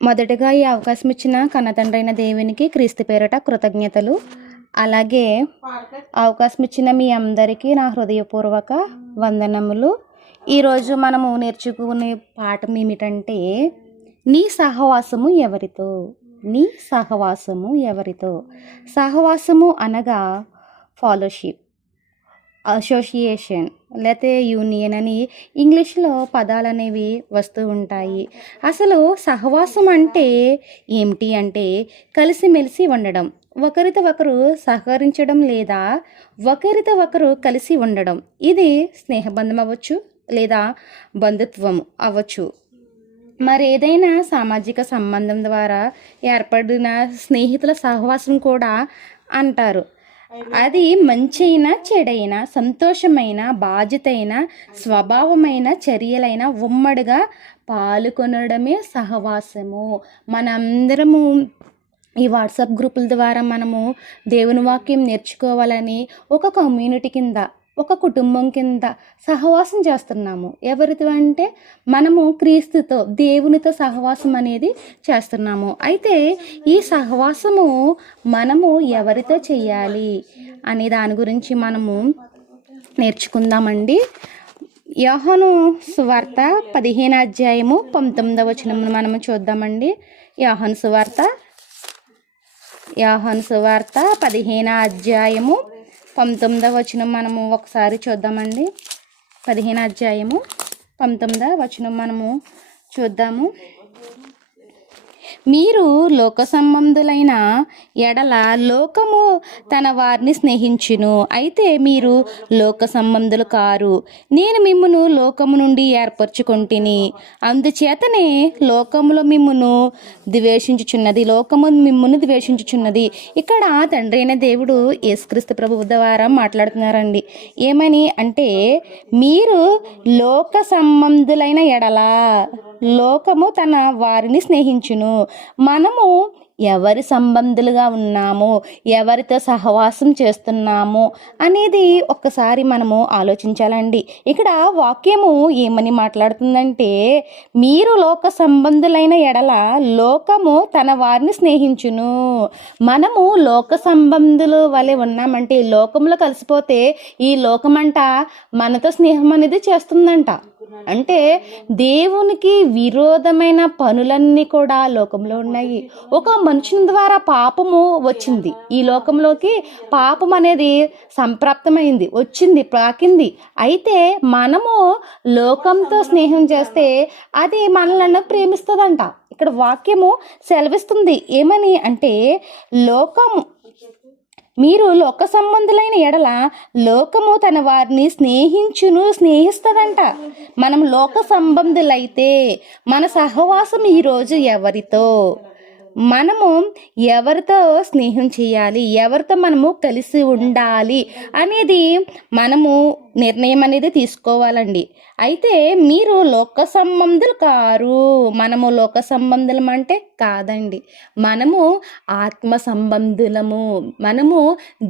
మొదటగా ఈ అవకాశం ఇచ్చిన కన్నతండ్రైన దేవునికి క్రీస్తు పేరట కృతజ్ఞతలు. అలాగే అవకాశం ఇచ్చిన మీ అందరికీ నా హృదయపూర్వక వందనములు. ఈరోజు మనము నేర్చుకునే పాఠం ఏమిటంటే, నీ సహవాసము ఎవరితో? నీ సహవాసము ఎవరితో? సహవాసము అనగా ఫాలోషిప్, అసోసియేషన్ లేకపోతే యూనియన్ అని ఇంగ్లీష్లో పదాలు అనేవి వస్తూ ఉంటాయి. అసలు సహవాసం అంటే ఏమిటి అంటే, కలిసిమెలిసి ఉండడం, ఒకరితో ఒకరు సహకరించడం లేదా ఒకరితో ఒకరు కలిసి ఉండడం. ఇది స్నేహబంధం అవ్వచ్చు లేదా బంధుత్వం అవ్వచ్చు. మరి ఏదైనా సామాజిక సంబంధం ద్వారా ఏర్పడిన స్నేహితుల సహవాసం కూడా అంటారు. అది మంచైనా చెడైనా, సంతోషమైన, బాధ్యతైన, స్వభావమైన, చర్యలైన ఉమ్మడిగా పాల్గొనడమే సహవాసము. మనందరము ఈ వాట్సాప్ గ్రూపుల ద్వారా మనము దేవుని వాక్యం నేర్చుకోవాలని ఒక కమ్యూనిటీ కింద, ఒక కుటుంబం కింద సహవాసం చేస్తున్నాము. ఎవరితో అంటే మనము క్రీస్తుతో, దేవునితో సహవాసం అనేది చేస్తున్నాము. అయితే ఈ సహవాసము మనము ఎవరితో చేయాలి అనే దాని గురించి మనము నేర్చుకుందామండి. యోహాను సువార్త 15వ అధ్యాయము 19వ వచనమును మనము చూద్దామండి. యోహాను సువార్త 15వ అధ్యాయము 19వ వచనం మనము ఒకసారి చూద్దామండి. 15వ అధ్యాయము 19వ వచనం మనము చూద్దాము. మీరు లోక సంబంధులైన ఎడల లోకము తన వారిని స్నేహించును. అయితే మీరు లోక సంబంధులు కారు, నేను మిమ్మును లోకము నుండి ఏర్పరచుకొంటిని. అందుచేతనే లోకములో మిమ్మును ద్వేషించుచున్నది, లోకము మిమ్మును ద్వేషించుచున్నది. ఇక్కడ తండ్రి అయిన దేవుడు యేసుక్రీస్తు ప్రభువు ద్వారా మాట్లాడుతున్నారండి. ఏమని అంటే, మీరు లోక సంబంధులైన ఎడల లోకము తన వారిని స్నేహించును. మనము ఎవరి సంబంధులుగా ఉన్నాము, ఎవరితో సహవాసం చేస్తున్నాము అనేది ఒక్కసారి మనము ఆలోచించాలండి. ఇక్కడ వాక్యము ఏమని మాట్లాడుతుందంటే, మీరు లోక సంబంధులైన ఎడల లోకము తన వారిని స్నేహించును. మనము లోక సంబంధులు వలె ఉన్నామంటే, లోకంలో కలిసిపోతే ఈ లోకమంట మనతో స్నేహం అనేది చేస్తుందంట. అంటే దేవునికి విరోధమైన పనులన్నీ కూడా లోకంలో ఉన్నాయి. ఒక మనుషుని ద్వారా పాపము వచ్చింది, ఈ లోకంలోకి పాపం అనేది సంప్రాప్తమైంది, వచ్చింది, పాకింది. అయితే మనము లోకంతో స్నేహం చేస్తే అది మనల్ని ప్రేమిస్తుందంట. ఇక్కడ వాక్యము సెలవిస్తుంది. ఏమని అంటే, మీరు లోక సంబంధులైన ఎడల లోకము తన వారిని స్నేహిస్తుందంట. మనం లోక సంబంధులైతే మన సహవాసం ఈరోజు ఎవరితో, మనము ఎవరితో స్నేహం చేయాలి, ఎవరితో మనము కలిసి ఉండాలి అనేది మనము నిర్ణయం అనేది తీసుకోవాలండి. అయితే మీరు లోక సంబంధులు కారు, మనము లోక సంబంధులం అంటే కాదండి, మనము ఆత్మ సంబంధులము. మనము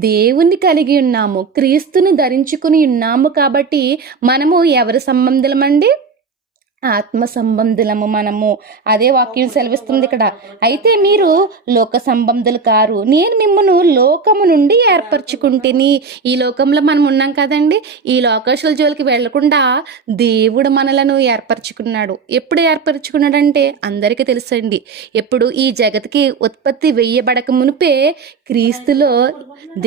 దేవుని కలిగి ఉన్నాము, క్రీస్తుని ధరించుకుని ఉన్నాము. కాబట్టి మనము ఎవరి సంబంధులమండి? ఆత్మ సంబంధులము మనము. అదే వాక్యం సెలవిస్తుంది ఇక్కడ. అయితే మీరు లోక సంబంధులు కారు, నేను మిమ్మను లోకము నుండి ఏర్పరచుకుంటేని. ఈ లోకంలో మనం ఉన్నాం కదండి, ఈ లోకేశ్వర జోలికి వెళ్లకుండా దేవుడు మనలను ఏర్పరచుకున్నాడు. ఎప్పుడు ఏర్పరచుకున్నాడంటే అందరికీ తెలుసండి, ఎప్పుడు ఈ జగత్కి ఉత్పత్తి వేయబడక మునిపే క్రీస్తులో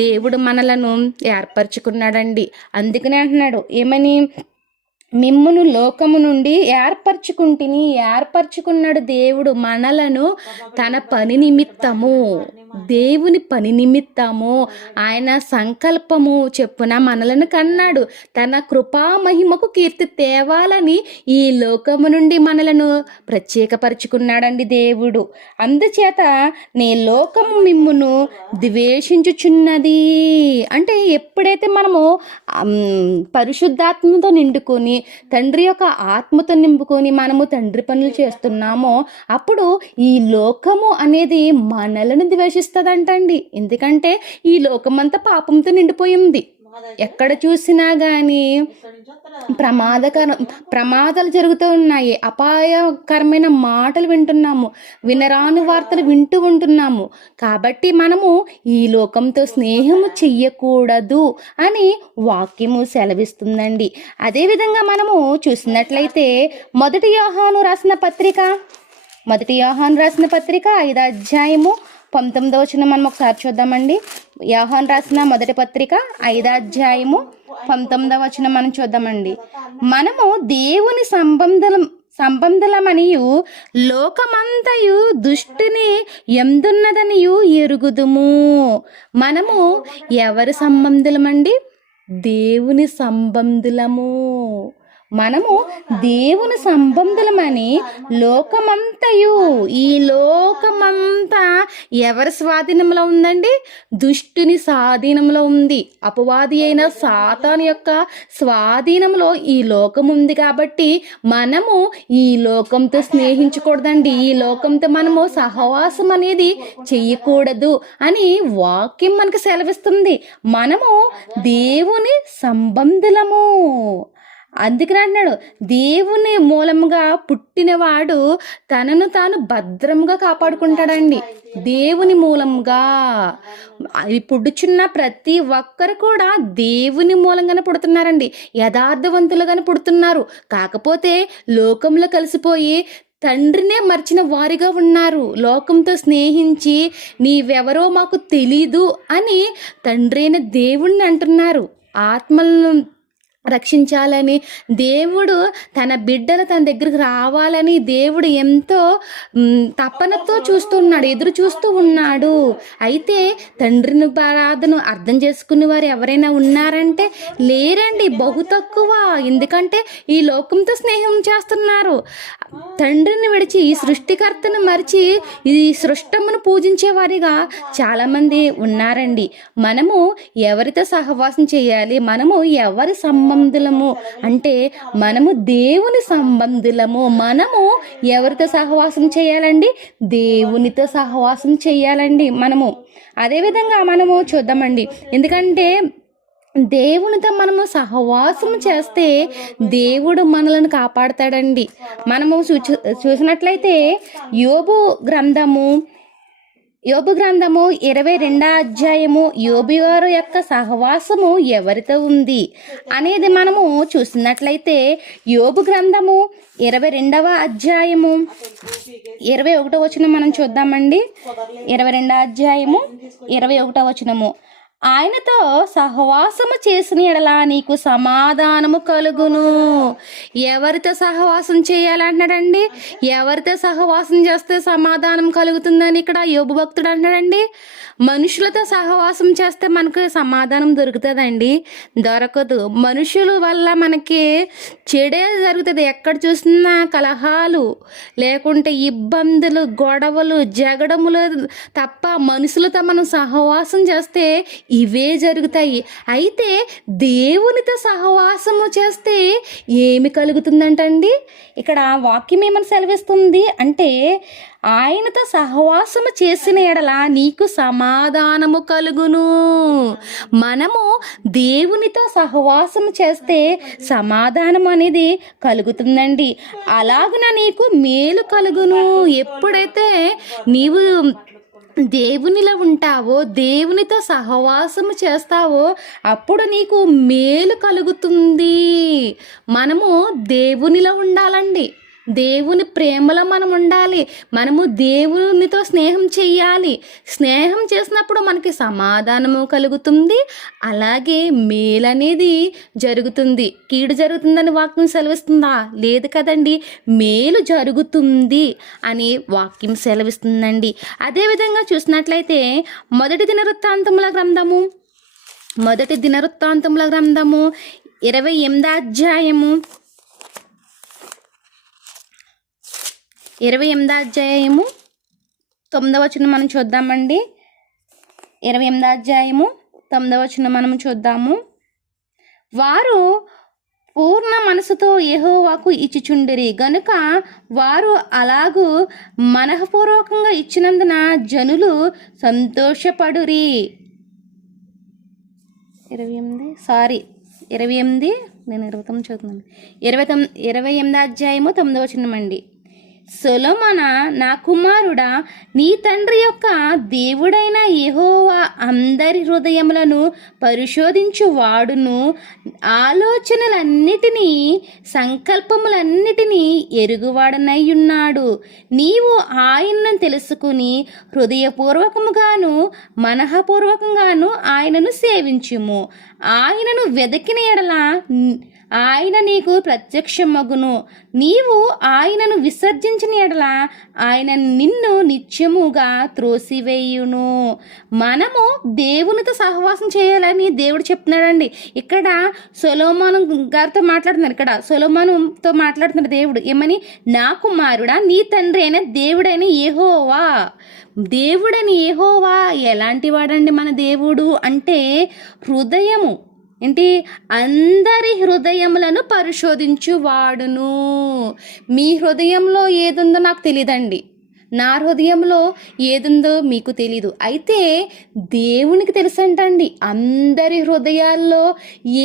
దేవుడు మనలను ఏర్పరచుకున్నాడండి. అందుకనే అంటున్నాడు, ఏమని? మిమ్మును లోకము నుండి ఏర్పరచుకున్నాడు దేవుడు మనలను తన పని నిమిత్తము, దేవుని పని నిమిత్తము, ఆయన సంకల్పము చెప్పున మనలను కన్నాడు. తన కృపా మహిమకు కీర్తి తేవాలని ఈ లోకము నుండి మనలను ప్రత్యేకపరుచుకున్నాడండి దేవుడు. అందుచేత నీ లోకము మిమ్మును ద్వేషించుచున్నది అంటే, ఎప్పుడైతే మనము పరిశుద్ధాత్మతో నిండుకొని, తండ్రి యొక్క ఆత్మతో నింపుకొని మనము తండ్రి పనులు చేస్తున్నామో, అప్పుడు ఈ లోకము అనేది మనలను ద్వేషిస్తుందంటండి. ఎందుకంటే ఈ లోకమంతా పాపంతో నిండిపోయింది. ఎక్కడ చూసినా కానీ ప్రమాదాలు జరుగుతూ ఉన్నాయి. అపాయకరమైన మాటలు వింటున్నాము, వినరాని వార్తలు వింటూ ఉంటున్నాము. కాబట్టి మనము ఈ లోకంతో స్నేహము చెయ్యకూడదు అని వాక్యము సెలవిస్తుందండి. అదేవిధంగా మనము చూసినట్లయితే మొదటి యోహాను రాసిన పత్రిక 5వ అధ్యాయము 19వ వచనం మనం ఒకసారి చూద్దామండి. యోహాను రాసిన మొదటి పత్రిక 5వ అధ్యాయము 19వ వచనం మనం చూద్దామండి. మనము దేవుని సంబంధులమనియు లోకమంతయు దుష్టుని ఎందున్నదనియు ఎరుగుదుము. మనము ఎవరి సంబంధులమండి? దేవుని సంబంధులము. మనము దేవుని సంబంధులమని లోకమంతయు, ఈ లోకమంతా ఎవరి స్వాధీనంలో ఉందండి? దుష్టుని స్వాధీనంలో ఉంది. అపవాది అయిన సాతాను యొక్క స్వాధీనంలో ఈ లోకం ఉంది. కాబట్టి మనము ఈ లోకంతో స్నేహించకూడదండి. ఈ లోకంతో మనము సహవాసం అనేది చెయ్యకూడదు అని వాక్యం మనకు సెలవిస్తుంది. మనము దేవుని సంబంధులము. అందుకని అంటున్నాడు, దేవుని మూలంగా పుట్టినవాడు తనను తాను భద్రంగా కాపాడుకుంటాడండి. దేవుని మూలంగా పుడుచున్న ప్రతి ఒక్కరు కూడా దేవుని మూలంగానే పుడుతున్నారండి. యథార్థవంతులుగానే పుడుతున్నారు. కాకపోతే లోకంలో కలిసిపోయి తండ్రినే మర్చిన వారిగా ఉన్నారు. లోకంతో స్నేహించి నీవెవరో మాకు తెలీదు అని తండ్రి అయిన దేవుణ్ణి అంటున్నారు. ఆత్మలను రక్షించాలని దేవుడు తన బిడ్డలు తన దగ్గరికి రావాలని దేవుడు ఎంతో తపనతో చూస్తున్నాడు, ఎదురు చూస్తూ ఉన్నాడు. అయితే తండ్రిని ప్రార్థన అర్థం చేసుకునే వారు ఎవరైనా ఉన్నారంటే లేరండి, బహు తక్కువ. ఎందుకంటే ఈ లోకంతో స్నేహం చేస్తున్నారు. తండ్రిని విడిచి ఈ సృష్టికర్తను మరిచి ఈ సృష్టమును పూజించే వారిగా చాలామంది ఉన్నారండి. మనము ఎవరితో సహవాసం చేయాలి? మనము ఎవరి సంబంధులము అంటే మనము దేవుని సంబంధులము. మనము ఎవరితో సహవాసం చేయాలండి? దేవునితో సహవాసం చేయాలండి మనము. అదేవిధంగా మనము చూద్దామండి. ఎందుకంటే దేవునితో మనము సహవాసం చేస్తే దేవుడు మనలను కాపాడతాడండి. మనము చూసినట్లయితే యోబు గ్రంథము 22వ అధ్యాయము యోబు గారు యొక్క సహవాసము ఎవరితో ఉంది అనేది మనము చూసినట్లయితే యోబు గ్రంథము 22వ అధ్యాయము 21వ వచనం మనం చూద్దామండి. 22వ అధ్యాయము 21వ వచనము, ఆయనతో సహవాసము చేసిన ఎడల నీకు సమాధానము కలుగును. ఎవరితో సహవాసం చేయాలంటున్నాడండి? ఎవరితో సహవాసం చేస్తే సమాధానం కలుగుతుందని ఇక్కడ యోబు భక్తుడు అంటున్నాడండి. మనుషులతో సహవాసం చేస్తే మనకు సమాధానం దొరుకుతుందండి? దొరకదు. మనుషుల వల్ల మనకి చెడే జరుగుతుంది. ఎక్కడ చూసినా కలహాలు, లేకుంటే ఇబ్బందులు, గొడవలు, జగడములు తప్ప మనుషులతో మనం సహవాసం చేస్తే ఇవే జరుగుతాయి. అయితే దేవునితో సహవాసము చేస్తే ఏమి కలుగుతుందంటండి? ఇక్కడ వాక్యం ఏమని సెలవిస్తుంది అంటే, ఆయనతో సహవాసము చేసిన ఎడల నీకు సమాధానము కలుగును. మనము దేవునితో సహవాసము చేస్తే సమాధానం అనేది కలుగుతుందండి. అలాగున నీకు మేలు కలుగును. ఎప్పుడైతే నీవు దేవునిలో ఉంటావో, దేవునితో సహవాసము చేస్తావో అప్పుడు నీకు మేలు కలుగుతుంది. మనము దేవునిలో ఉండాలండి. దేవుని ప్రేమలో మనం ఉండాలి. మనము దేవునితో స్నేహం చెయ్యాలి. స్నేహం చేసినప్పుడు మనకి సమాధానము కలుగుతుంది, అలాగే మేలు అనేది జరుగుతుంది. కీడు జరుగుతుందని వాక్యం సెలవిస్తుందా? లేదు కదండి. మేలు జరుగుతుంది అని వాక్యం సెలవిస్తుందండి. అదేవిధంగా చూసినట్లయితే మొదటి దినవృత్తాంతముల గ్రంథము 28వ అధ్యాయము 9వ వచనం మనం చూద్దామండి. 28వ అధ్యాయము 9వ వచనం మనం చూద్దాము. వారు పూర్ణ మనసుతో యెహోవాకు ఇచ్చుచుండిరి గనుక వారు అలాగూ మనఃపూర్వకంగా ఇచ్చినందున జనులు సంతోషపడురి. 28 నేను 29 చదువుతున్నాను. 28 అధ్యాయము 9వ వచనమండి. సొలొమోనా, నా కుమారుడా, నీ తండ్రి యొక్క దేవుడైన యెహోవా అందరి హృదయములను పరిశోధించు వాడును, ఆలోచనలన్నిటినీ సంకల్పములన్నిటినీ ఎరుగువాడనై ఉన్నాడు. నీవు ఆయనను తెలుసుకుని హృదయపూర్వకముగాను మనఃపూర్వకంగాను ఆయనను సేవించుము. ఆయనను వెదకిన ఎడల ఆయన నీకు ప్రత్యక్షమగును. నీవు ఆయనను విసర్జించిన ఎడల ఆయన నిన్ను నిత్యముగా త్రోసివేయును. మనము దేవునితో సహవాసం చేయాలని దేవుడు చెప్తున్నాడండి. ఇక్కడ సొలొమోను గారితో మాట్లాడుతున్నారు. ఇక్కడ సొలొమోనుతో మాట్లాడుతున్నారు దేవుడు. ఏమని? నా కుమారుడా, నీ తండ్రి అయిన దేవుడైన యెహోవా. దేవుడని యెహోవా ఎలాంటి వాడండి? మన దేవుడు అంటే హృదయము ఏంటి? అందరి హృదయములను పరిశోధించువాడును. మీ హృదయంలో ఏదుందో నాకు తెలియదండి, నా హృదయంలో ఏదుందో మీకు తెలీదు. అయితే దేవునికి తెలుసంటండి. అందరి హృదయాల్లో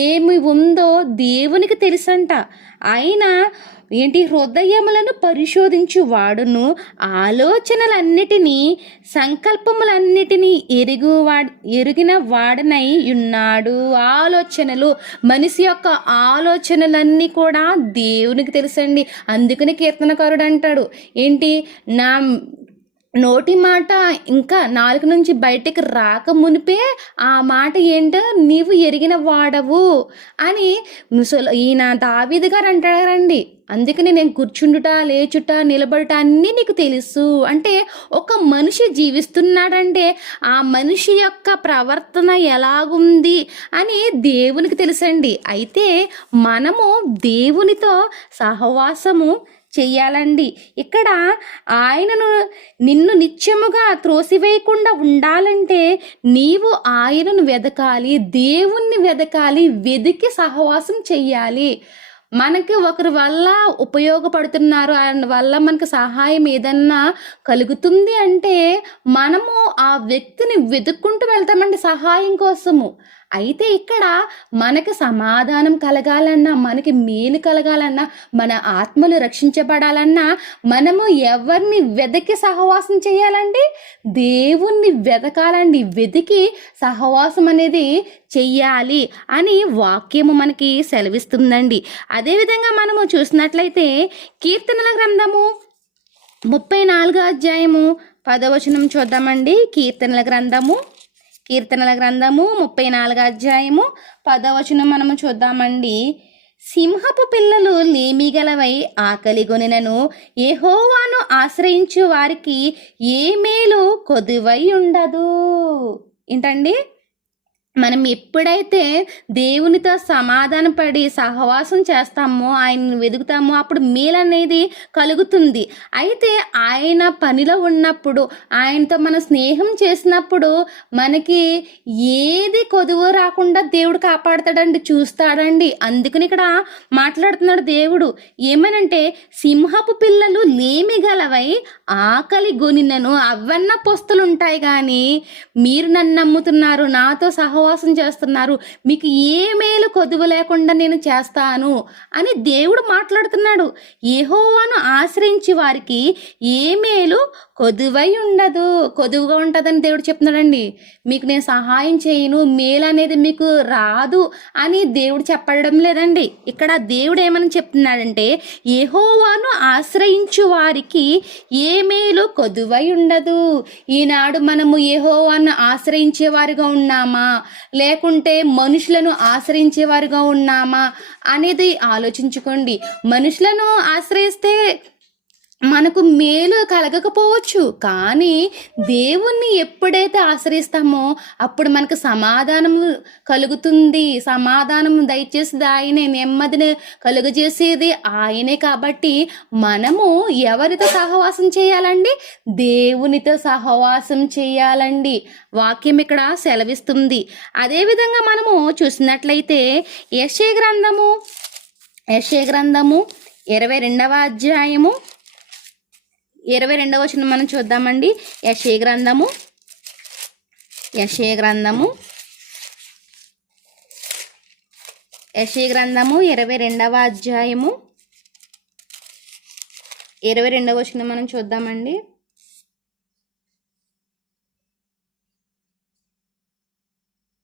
ఏమి ఉందో దేవునికి తెలుసంట. ఆయన హృదయములను పరిశోధించు వాడును, ఆలోచనలన్నిటినీ సంకల్పములన్నిటినీ ఎరిగిన వాడనై ఉన్నాడు. ఆలోచనలు, మనిషి యొక్క ఆలోచనలన్నీ కూడా దేవునికి తెలుసండి. అందుకని కీర్తనకారుడు అంటాడు, నా నోటి మాట ఇంకా నాలుగు నుంచి బయటికి రాక మునిపే ఆ మాట ఏంటో నీవు ఎరిగిన వాడవు అని ఈయన దావీదు గారు అంటారండి. అందుకని నేను కూర్చుండుట, లేచుట, నిలబడుట అన్నీ నీకు తెలుసు. అంటే ఒక మనిషి జీవిస్తున్నాడంటే ఆ మనిషి యొక్క ప్రవర్తన ఎలాగుంది అని దేవునికి తెలుసండి. అయితే మనము దేవునితో సహవాసము చెయ్యాలండి. ఇక్కడ ఆయనను నిన్ను నిత్యముగా త్రోసివేయకుండా ఉండాలంటే నీవు ఆయనను వెదకాలి, దేవుణ్ణి వెదకాలి, వెదికి సహవాసం చెయ్యాలి. మనకి ఒకరి వల్ల ఉపయోగపడుతున్నారు, ఆయన వల్ల మనకు సహాయం ఏదన్నా కలుగుతుంది అంటే మనము ఆ వ్యక్తిని వెతుక్కుంటూ వెళ్తామండి సహాయం కోసము. అయితే ఇక్కడ మనకు సమాధానం కలగాలన్నా, మనకి మేలు కలగాలన్నా, మన ఆత్మలు రక్షించబడాలన్నా మనము ఎవరిని వెతికి సహవాసం చేయాలండి? దేవుణ్ణి వెతకాలండి. వెతికి సహవాసం అనేది చెయ్యాలి అని వాక్యము మనకి సెలవిస్తుందండి. అదేవిధంగా మనము చూసినట్లయితే కీర్తనల గ్రంథము 34 అధ్యాయము 10వ వచనం చూద్దామండి. కీర్తనల గ్రంథము 34 అధ్యాయము 10వ వచనం మనము చూద్దామండి. సింహపు పిల్లలు లేమిగలవై ఆకలిగొనినను యెహోవాను ఆశ్రయించు వారికి ఏ మేలు కొదువై ఉండదు. ఏంటండి? మనం ఎప్పుడైతే దేవునితో సమాధాన పడి సహవాసం చేస్తామో, ఆయన్ని వెతుకుతామో అప్పుడు మేలు అనేది కలుగుతుంది. అయితే ఆయన పనిలో ఉన్నప్పుడు, ఆయనతో మనం స్నేహం చేసినప్పుడు మనకి ఏది కొదువు రాకుండా దేవుడు కాపాడతాడండి, చూస్తాడండి. అందుకని ఇక్కడ మాట్లాడుతున్నాడు దేవుడు. ఏమనంటే సింహపు పిల్లలు లేమి గలవై ఆకలి గొనినను. అవన్న పొస్తులు ఉంటాయి కానీ మీరు నన్ను నమ్ముతున్నారు, నాతో సహవాసం చేస్తున్నారు, మీకు ఏ మేలు కొదువు లేకుండా నేను చేస్తాను అని దేవుడు మాట్లాడుతున్నాడు. యెహోవాను ఆశ్రయించి వారికి ఏ మేలు కొదువై ఉండదు. కొదువుగా ఉంటుందని దేవుడు చెప్తున్నాడండి. మీకు నేను సహాయం చేయను, మేలు అనేది మీకు రాదు అని దేవుడు చెప్పడం లేదండి. ఇక్కడ దేవుడు ఏమని చెప్తున్నాడంటే యెహోవాను ఆశ్రయించు వారికి ఏ మేలు కొదువై ఉండదు. ఈనాడు మనము యెహోవాను ఆశ్రయించే వారిగా ఉన్నామా, లేకుంటే మనుషులను ఆశ్రయించే వారిగా ఉన్నామా అనేది ఆలోచించుకోండి. మనుషులను ఆశ్రయిస్తే మనకు మేలు కలగకపోవచ్చు, కానీ దేవుణ్ణి ఎప్పుడైతే ఆశ్రయిస్తామో అప్పుడు మనకు సమాధానము కలుగుతుంది. సమాధానం దయచేసేది ఆయనే, నెమ్మదిని కలుగజేసేది ఆయనే. కాబట్టి మనము ఎవరితో సహవాసం చేయాలండి? దేవునితో సహవాసం చేయాలండి. వాక్యం ఇక్కడ సెలవిస్తుంది. అదేవిధంగా మనము చూసినట్లయితే యెషయా గ్రంథము 22వ అధ్యాయము 22వ వచనం మనం చూద్దామండి. యెషయా గ్రంథము యెషయా గ్రంథము 22వ అధ్యాయము 22వ వచనం మనం చూద్దామండి.